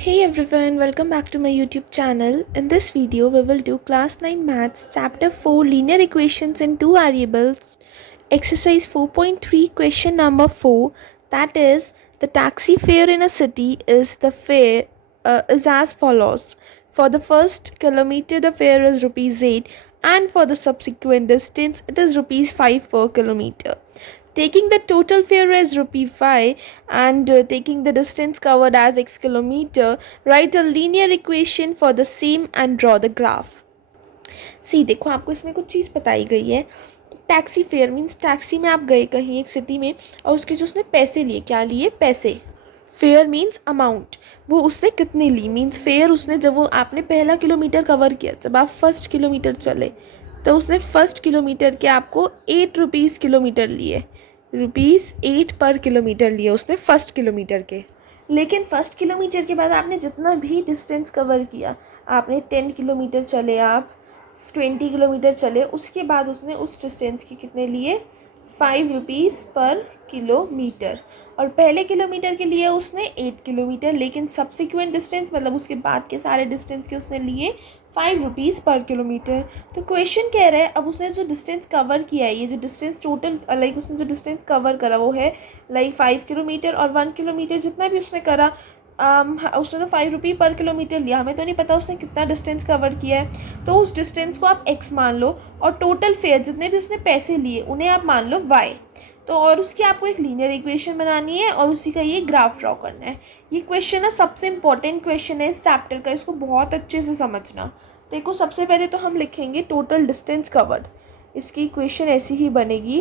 Hey everyone, welcome back to my YouTube channel. In this video, we will do class 9 maths chapter 4 linear equations in two variables, exercise 4.3 question number 4, that is the taxi fare in a city is as follows. For the first kilometer the fare is rupees 8 and for the subsequent distance it is rupees 5 per kilometer. Taking the total fare as rupee 5 and taking the distance covered as x kilometer, write a linear equation for the same and draw the graph. सी देखो आपको इसमें कुछ चीज़ बताई गई है. Taxi fare means taxi में आप गए कहीं एक सिटी में और उसके जो उसने पैसे लिए, क्या लिए, पैसे. फेयर मीन्स अमाउंट, वो उसने कितने ली, मीन्स फेयर उसने जब वो आपने पहला किलोमीटर कवर किया, जब आप फर्स्ट किलोमीटर चले तो उसने फर्स्ट किलोमीटर के आपको 8 रुपीज़ किलोमीटर लिए, रुपीज़ 8 पर किलोमीटर लिए उसने फर्स्ट किलोमीटर के. लेकिन फर्स्ट किलोमीटर के बाद आपने जितना भी डिस्टेंस कवर किया, आपने 10 किलोमीटर चले, आप 20 किलोमीटर चले, उसके बाद उसने उस डिस्टेंस के कितने लिए, 5 रुपीज़ पर किलोमीटर. और पहले किलोमीटर के लिए उसने 8 किलोमीटर, लेकिन सब्सिक्वेंट डिस्टेंस मतलब उसके बाद के सारे डिस्टेंस के उसने लिए 5 रुपीज़ पर किलोमीटर. तो क्वेश्चन कह रहा है अब उसने जो डिस्टेंस कवर किया है, ये जो डिस्टेंस टोटल उसने जो डिस्टेंस कवर करा वो है 5 किलोमीटर और 1 किलोमीटर जितना भी उसने करा, उसने तो 5 रुपये पर किलोमीटर लिया. हमें तो नहीं पता उसने कितना डिस्टेंस कवर किया है, तो उस डिस्टेंस को आप x मान लो और टोटल फेयर जितने भी उसने पैसे लिए उन्हें आप मान लो y. तो और उसकी आपको एक लीनियर इक्वेशन बनानी है और उसी का ये ग्राफ ड्रॉ करना है. ये क्वेश्चन है सबसे इम्पॉर्टेंट क्वेश्चन है इस चैप्टर का, इसको बहुत अच्छे से समझना. देखो सबसे पहले तो हम लिखेंगे टोटल डिस्टेंस कवर्ड. इसकी इक्वेशन ऐसी ही बनेगी,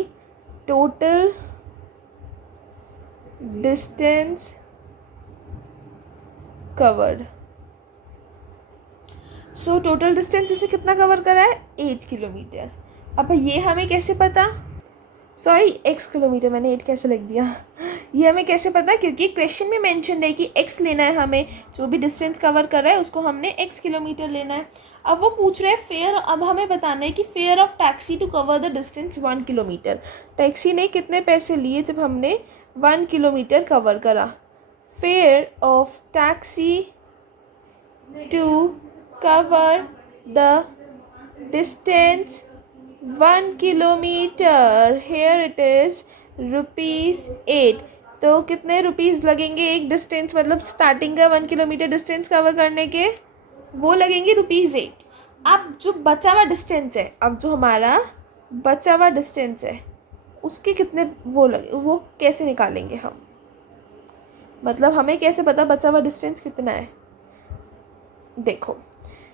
total distance covered. So total distance उसने कितना कवर करा है, 8 किलोमीटर. अब ये हमें कैसे पता, सॉरी x किलोमीटर, मैंने 8 कैसे लिख दिया. ये हमें कैसे पता, क्योंकि क्वेश्चन में मेंशन है कि x लेना है, हमें जो भी डिस्टेंस कवर कर रहा है उसको हमने x किलोमीटर लेना है. अब वो पूछ रहे हैं फेयर, अब हमें बताना है कि fare of taxi to cover the distance 1 kilometre. Taxi ने कितने पैसे लिए जब हमने 1 किलोमीटर कवर करा. Fare of taxi to cover the distance 1 kilometer. Here it is rupees 8. तो कितने रुपीज़ लगेंगे एक डिस्टेंस, मतलब स्टार्टिंग का 1 किलोमीटर डिस्टेंस कवर करने के, वो लगेंगे रुपीज़ 8. अब जो बचा हुआ डिस्टेंस है, अब जो हमारा बचा हुआ डिस्टेंस है उसके कितने वो लगे, वो कैसे निकालेंगे हम, मतलब हमें कैसे पता बचा हुआ डिस्टेंस कितना है. देखो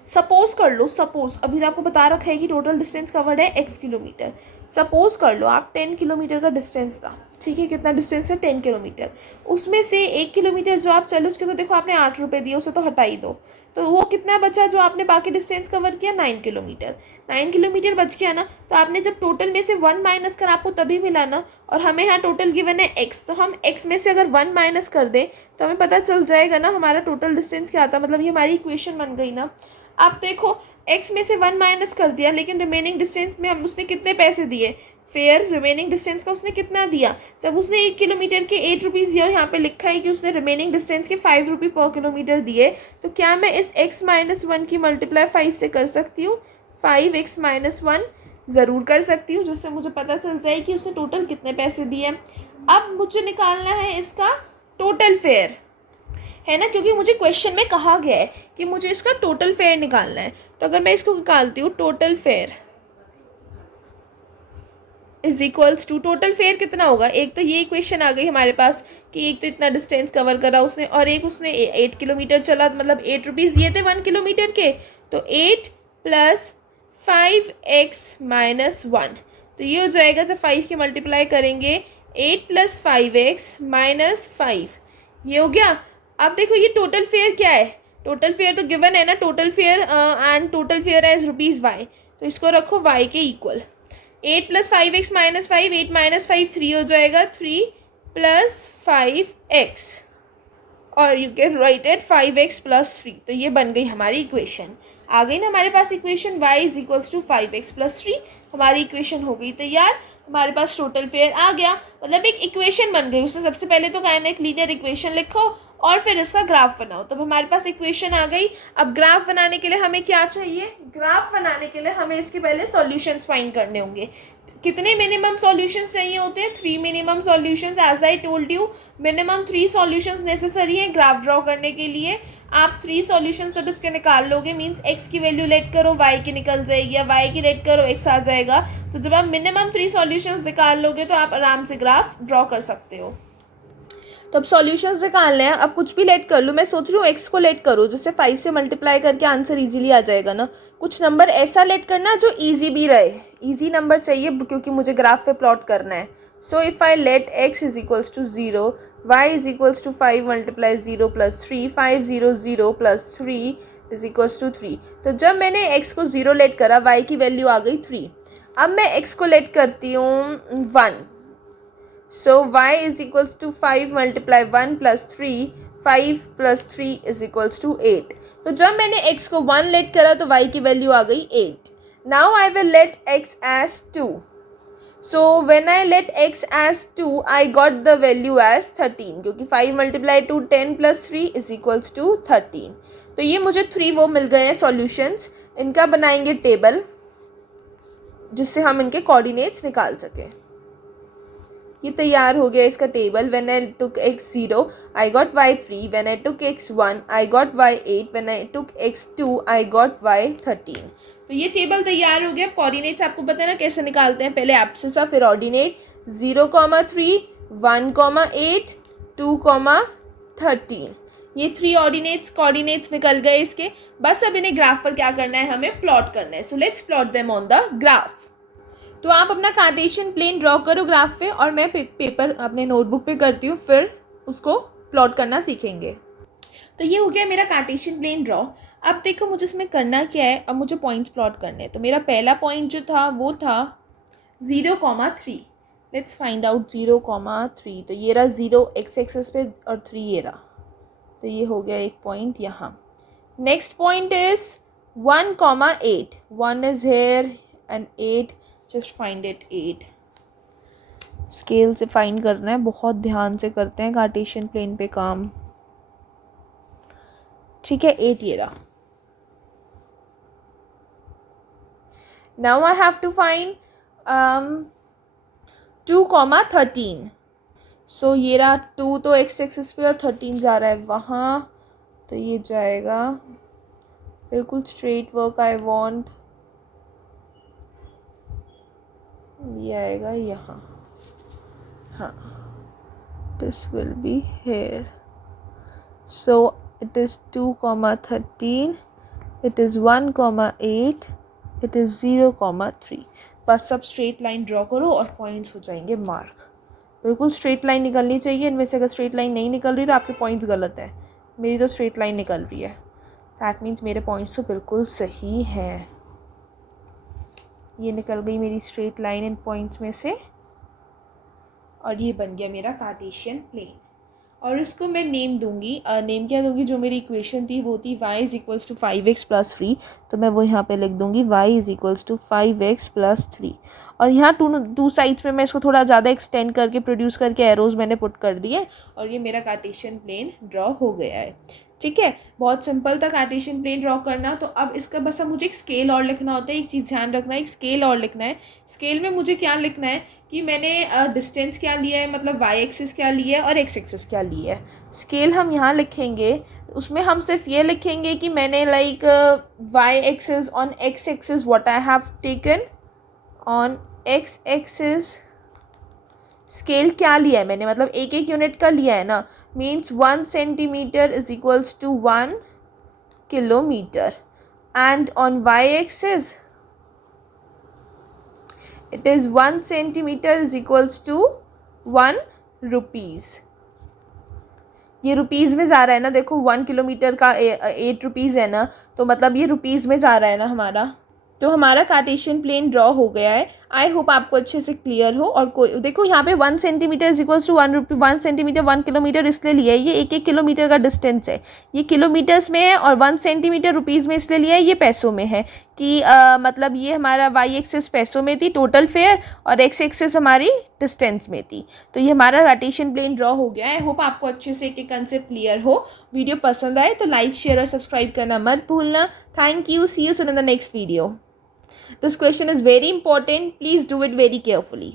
सपोज कर लो, सपोज अभी आपको बता रखा है कि टोटल डिस्टेंस कवर्ड है x किलोमीटर. सपोज कर लो आप 10 किलोमीटर का डिस्टेंस था, ठीक है, कितना डिस्टेंस है 10 किलोमीटर. उसमें से 1 किलोमीटर जो आप चले उसके तो देखो आपने 8 रुपये दिए, उसे तो हटा ही दो. तो वो कितना बचा जो आपने बाकी डिस्टेंस कवर किया, 9 किलोमीटर. 9 किलोमीटर बच गया ना, तो आपने जब टोटल में से 1 माइनस कर आपको तभी मिला ना, और हमें यहाँ टोटल गिवन है x, तो हम x में से अगर 1 माइनस कर दें तो हमें पता चल जाएगा ना हमारा टोटल डिस्टेंस क्या आता, मतलब ये हमारी इक्वेशन बन गई ना. आप देखो x में से 1 माइनस कर दिया, लेकिन रिमेनिंग डिस्टेंस में हम उसने कितने पैसे दिए, फेयर रिमेनिंग डिस्टेंस का उसने कितना दिया, जब उसने 1 किलोमीटर के 8 रुपीज़ दिया, यहाँ पे लिखा है कि उसने रिमेनिंग डिस्टेंस के 5 रुपये पर किलोमीटर दिए. तो क्या मैं इस x माइनस 1 की मल्टीप्लाई 5 से कर सकती हूँ, 5x माइनस 1 ज़रूर कर सकती हूँ, जिससे मुझे पता चल जाए कि उसने टोटल कितने पैसे दिए. अब मुझे निकालना है इसका टोटल फेयर, है ना, क्योंकि मुझे क्वेश्चन में कहा गया है कि मुझे इसका टोटल फेयर निकालना है. तो अगर मैं इसको निकालती हूँ, total fare is equals to, total fare कितना होगा, एक तो ये इक्वेशन आ गई हमारे पास कि एक तो इतना डिस्टेंस कवर करा उसने और एक उसने 8 किलोमीटर चला, मतलब 8 रुपीज़ दिए थे 1 किलोमीटर के, तो 8 प्लस 5x माइनस 1. तो ये हो जाएगा, जब 5 की मल्टीप्लाई करेंगे 8 प्लस 5x माइनस 5, ये हो गया. अब देखो ये टोटल फेयर क्या है, टोटल फेयर तो गिवन है ना, total fare and total fare as rupees y, तो इसको रखो y के equal. 8 plus 5x minus 5, 8 minus 5 3 हो जाएगा, 3 प्लस 5x, और you can write it 5x plus 3. तो ये बन गई हमारी इक्वेशन, आ गई ना हमारे पास equation, y is equals to 5x plus 3. हमारी इक्वेशन हो गई तैयार, हमारे पास टोटल फेयर आ गया, मतलब एक इक्वेशन बन गई. उससे सबसे पहले तो कहना एक लीनियर इक्वेशन लिखो और फिर इसका ग्राफ बनाओ। तो हमारे पास इक्वेशन आ गई। अब ग्राफ बनाने के लिए हमें क्या चाहिए? ग्राफ बनाने के लिए हमें इसके पहले सॉल्यूशंस फाइंड करने होंगे। कितने मिनिमम सॉल्यूशंस चाहिए होते हैं? 3 minimum solutions. As I told you, minimum 3 solutions necessary हैं ग्राफ ड्रॉ करने के लिए। आप 3 सॉल्यूशंस जब इसके निकाल लोगे, मीन्स x की वैल्यू लेट करो y की निकल जाएगी, या y की लेट करो x आ जाएगा। तो जब आप मिनिमम 3 सॉल्यूशंस निकाल लोगे तो आप आराम से ग्राफ ड्रॉ कर सकते हो। तो अब सॉल्यूशंस निकालने हैं। अब कुछ भी लेट कर लूँ, मैं सोच रही हूँ x को लेट करूँ, जिससे 5 से मल्टीप्लाई करके आंसर इजीली आ जाएगा ना। कुछ नंबर ऐसा लेट करना जो इजी भी रहे, इजी नंबर चाहिए क्योंकि मुझे ग्राफ पे प्लॉट करना है। So if I let x is equals to 0, y is equals to 5 multiply 0 plus 3, 5 0 0 plus 3 is equals to 3। तो जब मैंने x को 0 लेट करा, y की वैल्यू आ गई 3। अब मैं x को लेट करती हूँ 1। So y is equals to 5 multiply 1 plus 3, 5 plus 3 is equals to 8. तो जब मैंने x को 1 लेट करा तो y की वैल्यू आ गई 8. Now I will let x as 2. So when I let x as 2, I got the value as 13, क्योंकि 5 multiply 2 10 plus 3 is equals to 13. तो ये मुझे 3 वो मिल गए हैं सॉल्यूशंस। इनका बनाएंगे टेबल जिससे हम इनके कोऑर्डिनेट्स निकाल सकें। ये तैयार हो गया इसका table. When I took x 0 I got y 3, when I took x 1 I got y 8, when I took x 2 I got y 13। तो ये टेबल तैयार हो गया। कोऑर्डिनेट्स आपको पता है ना कैसे निकालते हैं, पहले एब्सिसा फिर ऑर्डिनेट। 0,3, 1,8, 2,13, ये 3 कोऑर्डिनेट्स निकल गए इसके। बस अब इन्हें ग्राफ पर क्या करना है, हमें प्लॉट करना है। So let's plot them on the graph. तो आप अपना कार्टेशियन प्लेन ड्रॉ करो ग्राफ पे, और मैं पेपर अपने नोटबुक पे करती हूँ, फिर उसको प्लॉट करना सीखेंगे। तो ये हो गया मेरा कार्टेशियन प्लेन ड्रॉ। अब देखो मुझे इसमें करना क्या है, अब मुझे पॉइंट्स प्लॉट करने हैं। तो मेरा पहला पॉइंट जो था वो था 0,3। Let's find out 0,3। तो ये रहा 0 x एक्सिस पे और 3 ये रहा। तो ये हो गया एक पॉइंट यहाँ। Next point is 1,8। 1 is here and 8, just find it 8। Scale से फाइंड करना है, बहुत ध्यान से करते हैं कार्टेशियन प्लेन पे काम। ठीक है, 8 ये रहा। Now I have to find 2,13। सो ये रहा 2 तो x एक्सिस पे और 13 जा रहा है वहाँ, तो ये जाएगा बिल्कुल स्ट्रेट वर्क आई वांट, ये आएगा यहाँ। हाँ, this will be here. So it is 2,13, it is 1,8, it is 0,3। बस सब स्ट्रेट लाइन ड्रॉ करो और पॉइंट्स हो जाएंगे मार्क। बिल्कुल स्ट्रेट लाइन निकलनी चाहिए। इनमें से अगर स्ट्रेट लाइन नहीं निकल रही तो आपके पॉइंट्स गलत है। मेरी तो स्ट्रेट लाइन निकल रही है, दैट मीन्स मेरे पॉइंट्स तो बिल्कुल सही हैं। ये निकल गई मेरी स्ट्रेट लाइन इन पॉइंट्स में से, और ये बन गया मेरा कार्टेशियन प्लेन। और इसको मैं नेम दूंगी, नेम क्या दूंगी, जो मेरी इक्वेशन थी वो थी y is equals to 5x plus 3। तो मैं वो यहाँ पे लिख दूंगी y is equals to 5x plus 3। और यहाँ टू साइड्स में मैं इसको थोड़ा ज़्यादा एक्सटेंड करके प्रोड्यूस करके एरोज मैंने पुट कर दिए, और ये मेरा कार्टेशियन प्लेन ड्रॉ हो गया है। ठीक है, बहुत सिंपल था कार्टेशियन प्लेन ड्रॉ करना। तो अब इसका बस अब मुझे एक स्केल और लिखना होता है। एक चीज़ ध्यान रखना है, एक स्केल और लिखना है। स्केल में मुझे क्या लिखना है कि मैंने डिस्टेंस क्या लिया है, मतलब y एक्सिस क्या लिया है और x एक्सिस क्या लिया है। स्केल हम यहाँ लिखेंगे, उसमें हम सिर्फ ये लिखेंगे कि मैंने like y axis on x axis what I have taken on x axis. Scale क्या लिया है मैंने, मतलब एक एक यूनिट का लिया है ना। Means 1 centimetre is equals to 1 kilometre, and on y axis it is 1 centimeter is equals to 1 rupees। ये रुपीज़ में जा रहा है ना, देखो 1 किलोमीटर का 8 रुपीज़ है ना, तो मतलब ये रुपीज़ में जा रहा है ना हमारा। तो हमारा कार्टेशियन प्लेन ड्रॉ हो गया है। आई होप आपको अच्छे से क्लियर हो। और कोई देखो यहाँ पे 1 centimetre is equals to 1 rupee, 1 centimetre 1 kilometre इसलिए लिया है, ये 1 किलोमीटर का डिस्टेंस है, ये किलोमीटर्स में है, और 1 सेंटीमीटर रुपीज़ में इसलिए लिया है, ये पैसों में है कि मतलब ये हमारा वाई एक्सिस पैसों में थी टोटल फेयर, और एक्स एक्सिस हमारी डिस्टेंस में थी। तो ये हमारा कार्टेशियन प्लेन ड्रॉ हो गया है। आई होप आपको अच्छे से एक कंसेप्ट क्लियर हो। वीडियो पसंद आए तो लाइक शेयर और सब्सक्राइब करना मत भूलना। Thank you, see you soon in the next video. This question is very important. Please do it very carefully.